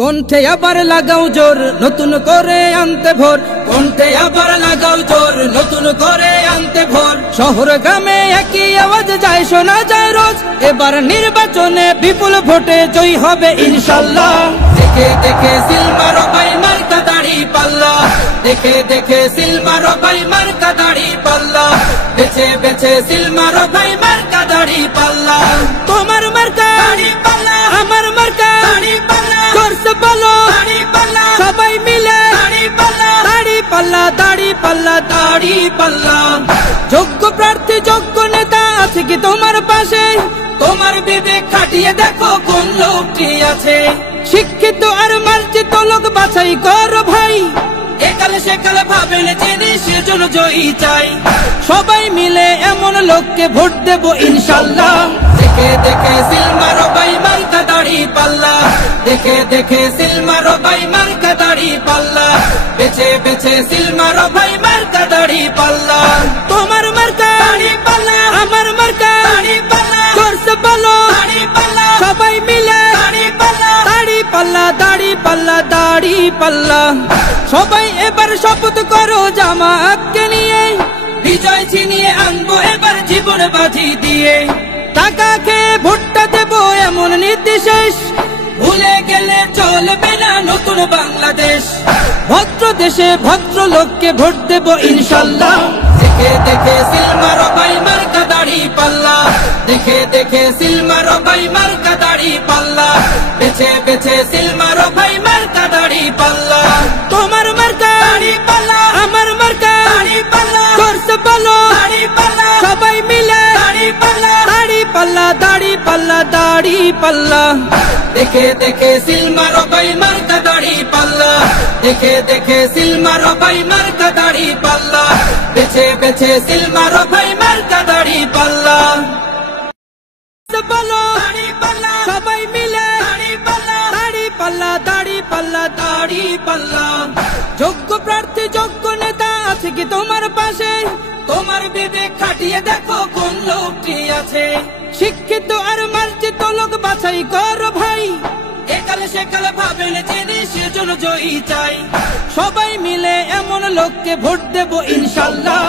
কণ্ঠে আবার লাগাও জোর নতুন করে আনতে ভোর, কণ্ঠে আবার লাগাও জোর নতুন করে আনতে ভোর। শহর গ্রামে একই আওয়াজ যায় শোনা যায় রোজ, এবার নির্বাচনে বিপুল ভোটে জয়ী হবে ইনশাল্লাহ। দেখে দেখে সিল মারো ভাই মার্কা দাড়ি পাল্লা, দেখে দেখে সিল মারো ভাই মার্কা দাড়ি পাল্লা, বেছে বেছে সিল মারো ভাই মার্কা দাড়ি পাল্লা। তোমার মার্কা দাড়ি পাল্লা, আমার মার্কা দাড়ি পাল্লা, জোরসে বলো দাড়ি পাল্লা, সবাই মিলে দাড়ি পাল্লা, দাড়ি পাল্লা, দাড়ি পাল্লা, দাড়ি পাল্লা। যোগ্য প্রার্থী যোগ্য নেতা আছে কি তোমার পাশে? তোমার বিবেক খাটিয়ে দেখো কোন লোকটি আছে। শিক্ষিত আর মার্জিত লোক বাছাই করো ভাই, একালে সেকালে ভাবেন যিনি সেজন্য জয়ী চাই। সবাই মিলে এমন লোককে ভোট দেব ইনশাল্লাহ। দেখে দেখে সিল মারো ভাই মার্কা দাড়ি পাল্লা, দেখে দেখে সিল মারো ভাই মার্কা দাড়ি পাল্লা, বেছে বেছে সিল মারো ভাই মার্কা দাড়ি পাল্লা। তোমার মার্কা দাড়ি পাল্লা, আমার মার্কা দাড়ি পাল্লা, জোরসে বলো দাড়ি পাল্লা, সবাই মিলে দাড়ি পাল্লা, দাড়ি পাল্লা, দাড়ি পাল্লা, দাড়ি পাল্লা। সবাই এবার শপথ করো জামাতকে নিয়ে, বিজয় ছিনিয়ে আনবো এবার জীবন বাজি দিয়ে। টাকা খেয়ে ভোটটা দেবো এমন নীতি শেষ, ভুলে গেলে চলবে না নতুন বাংলাদেশ। ভদ্র দেশে ভদ্র লোককে ভোট দেবো ইনশাল্লাহ। দেখে দেখে সিল মারো ভাই মার্কা দাড়ি পাল্লা, দেখে দেখে সিল মারো ভাই মার্কা দাড়ি পাল্লা, বেছে বেছে সিল মারো ভাই মার্কা দাড়ি পাল্লা। তোমার মার্কা দাড়ি পাল্লা, আমার মার্কা দাড়ি পাল্লা, জোরসে বলো দাড়ি পাল্লা, সবাই মিলে দাড়ি পাল্লা, দাড়ি পাল্লা, দাড়ি পাল্লা, দাড়ি পাল্লা। দেখে দেখে সিল মারো ভাই মার্কা দাড়ি পাল্লা, দেখে দেখে সিল মারো ভাই মার্কা দাড়ি পাল্লা, বেছে বেছে সিল মারো ভাই মার্কা দাড়ি পাল্লা। বলো দাড়ি পাল্লা, সবাই মিলে দাড়ি পাল্লা, দাড়ি পাল্লা, দাড়ি পাল্লা, দাড়ি পাল্লা। যোগ্য প্রার্থী যোগ্য নেতা আছে কি তোমার পাশে? তোমার বিবেক খাটিয়ে দেখো কোন লোকটি আছে। শিক্ষিত আর মার্জিত লোক বাছাই করো ভাই, একালে সেকালে ভাবেন যিনি সেজন্য জয়ী চাই। সবাই মিলে এমন লোককে ভোট দেব ইনশাল্লাহ।